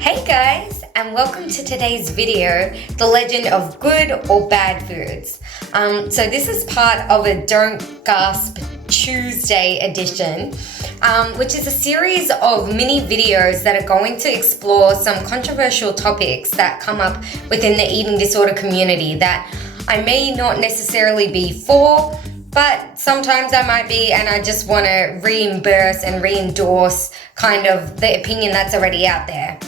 Hey guys, and welcome to today's video, The Legend of Good or Bad Foods. So this is part of a Don't Gasp Tuesday edition, which is a series of mini videos that are going to explore some controversial topics that come up within the eating disorder community that I may not necessarily be for, but sometimes I might be, and I just want to reimburse and re-endorse kind of the opinion that's already out there.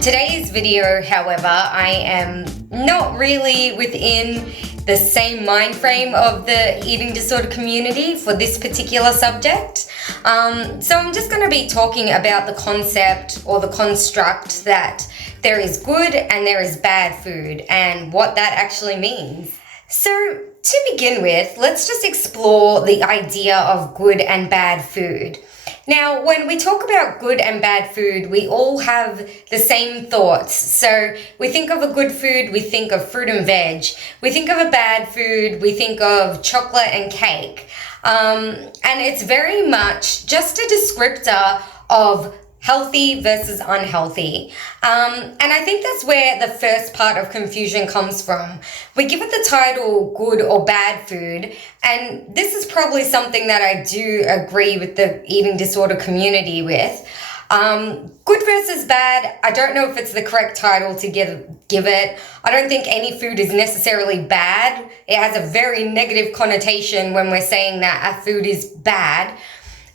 Today's video, however, I am not really within the same mind frame of the eating disorder community for this particular subject. So I'm just going to be talking about the concept or the construct that there is good and there is bad food and what that actually means. So to begin with, let's just explore the idea of good and bad food. Now, when we talk about good and bad food, we all have the same thoughts. So we think of a good food, we think of fruit and veg. We think of a bad food, we think of chocolate and cake. And it's very much just a descriptor of healthy versus unhealthy. And I think that's where the first part of confusion comes from. We give it the title good or bad food, and this is probably something that I do agree with the eating disorder community with. Good versus bad, I don't know if it's the correct title to give it. I don't think any food is necessarily bad. It has a very negative connotation when we're saying that a food is bad.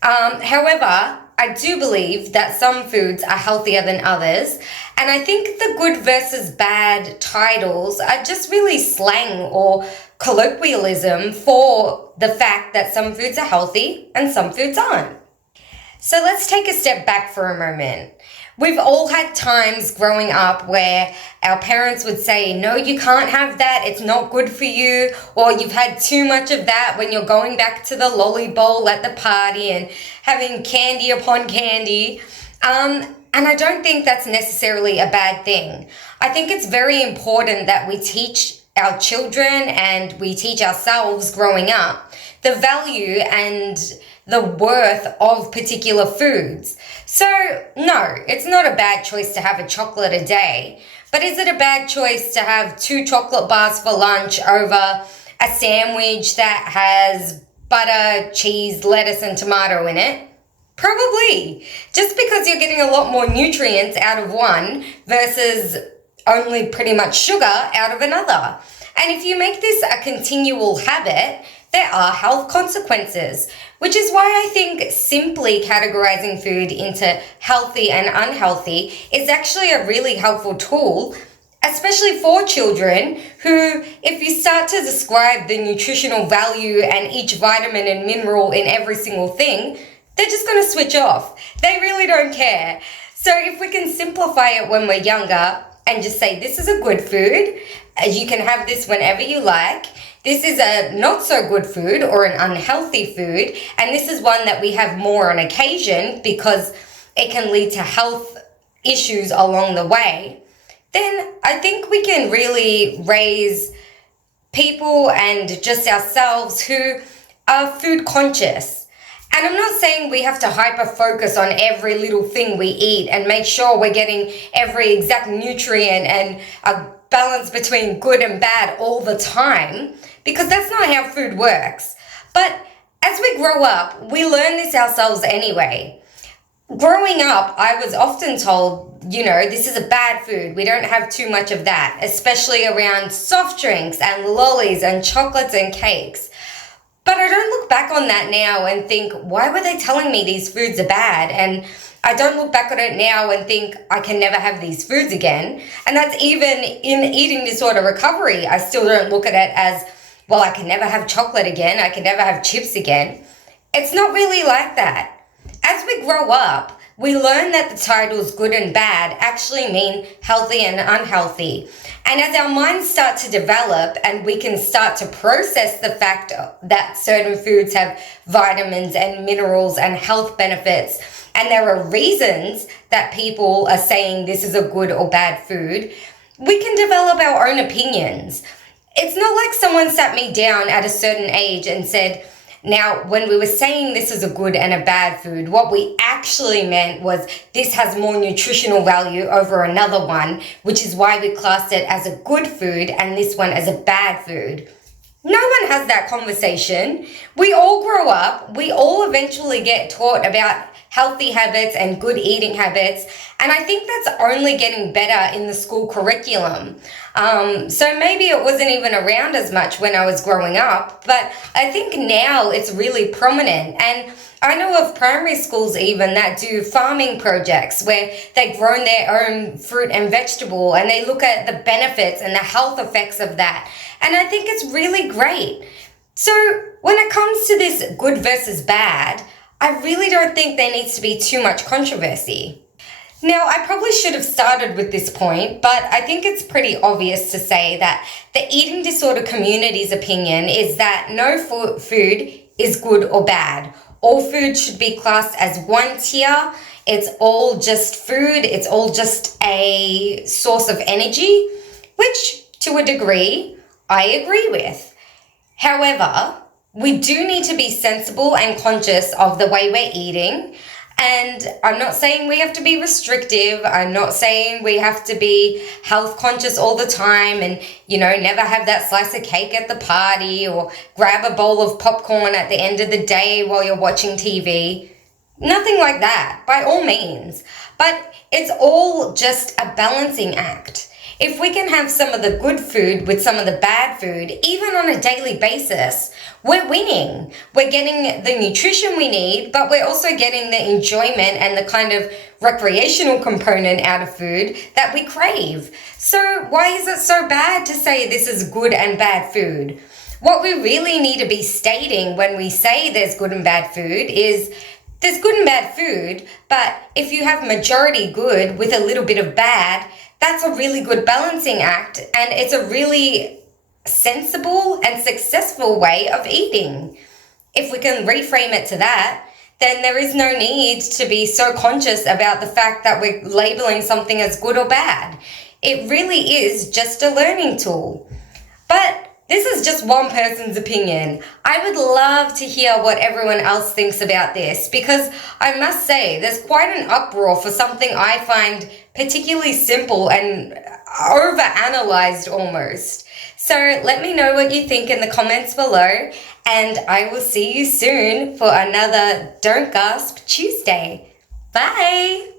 However, I do believe that some foods are healthier than others, and I think the good versus bad titles are just really slang or colloquialism for the fact that some foods are healthy and some foods aren't. So let's take a step back for a moment. We've all had times growing up where our parents would say, no, you can't have that, it's not good for you, or you've had too much of that when you're going back to the lolly bowl at the party and having candy upon candy. And I don't think that's necessarily a bad thing. I think it's very important that we teach our children and we teach ourselves growing up the value and the worth of particular foods. So no, it's not a bad choice to have a chocolate a day, but is it a bad choice to have 2 chocolate bars for lunch over a sandwich that has butter, cheese, lettuce, and tomato in it? Probably. Just because you're getting a lot more nutrients out of one versus only pretty much sugar out of another. And if you make this a continual habit, there are health consequences, which is why I think simply categorizing food into healthy and unhealthy is actually a really helpful tool, especially for children who, if you start to describe the nutritional value and each vitamin and mineral in every single thing, they're just going to switch off. They really don't care. So if we can simplify it when we're younger and just say, this is a good food, you can have this whenever you like. This is a not so good food or an unhealthy food, and this is one that we have more on occasion because it can lead to health issues along the way, then I think we can really raise people and just ourselves who are food conscious. And I'm not saying we have to hyper focus on every little thing we eat and make sure we're getting every exact nutrient and a balance between good and bad all the time, because that's not how food works. But as we grow up, we learn this ourselves anyway. Growing up, I was often told, this is a bad food. We don't have too much of that, especially around soft drinks and lollies and chocolates and cakes. But I don't look back on that now and think, why were they telling me these foods are bad? And I don't look back on it now and think I can never have these foods again. And that's even in eating disorder recovery. I still don't look at it as, well, I can never have chocolate again. I can never have chips again. It's not really like that. As we grow up, we learn that the titles good and bad actually mean healthy and unhealthy. And as our minds start to develop and we can start to process the fact that certain foods have vitamins and minerals and health benefits, and there are reasons that people are saying this is a good or bad food, we can develop our own opinions. It's not like someone sat me down at a certain age and said, Now, when we were saying this is a good and a bad food, what we actually meant was this has more nutritional value over another one, which is why we classed it as a good food and this one as a bad food. No one has that conversation. We all grow up. We all eventually get taught about healthy habits and good eating habits. And I think that's only getting better in the school curriculum. So maybe it wasn't even around as much when I was growing up, but I think now it's really prominent. And I know of primary schools even that do farming projects where they've grown their own fruit and vegetable and they look at the benefits and the health effects of that. And I think it's really great. So when it comes to this good versus bad, I really don't think there needs to be too much controversy. Now, I probably should have started with this point, but I think it's pretty obvious to say that the eating disorder community's opinion is that no food is good or bad. All food should be classed as one tier. It's all just food. It's all just a source of energy, which to a degree, I agree with. However, we do need to be sensible and conscious of the way we're eating. And I'm not saying we have to be restrictive. I'm not saying we have to be health conscious all the time and, never have that slice of cake at the party or grab a bowl of popcorn at the end of the day while you're watching TV. Nothing like that, by all means. But it's all just a balancing act. If we can have some of the good food with some of the bad food, even on a daily basis, we're winning. We're getting the nutrition we need, but we're also getting the enjoyment and the kind of recreational component out of food that we crave. So why is it so bad to say this is good and bad food? What we really need to be stating when we say there's good and bad food is there's good and bad food, but if you have majority good with a little bit of bad, that's a really good balancing act, and it's a really sensible and successful way of eating. If we can reframe it to that, then there is no need to be so conscious about the fact that we're labeling something as good or bad. It really is just a learning tool. But this is just one person's opinion. I would love to hear what everyone else thinks about this, because I must say there's quite an uproar for something I find particularly simple and overanalyzed almost. So let me know what you think in the comments below, and I will see you soon for another Don't Gasp Tuesday. Bye!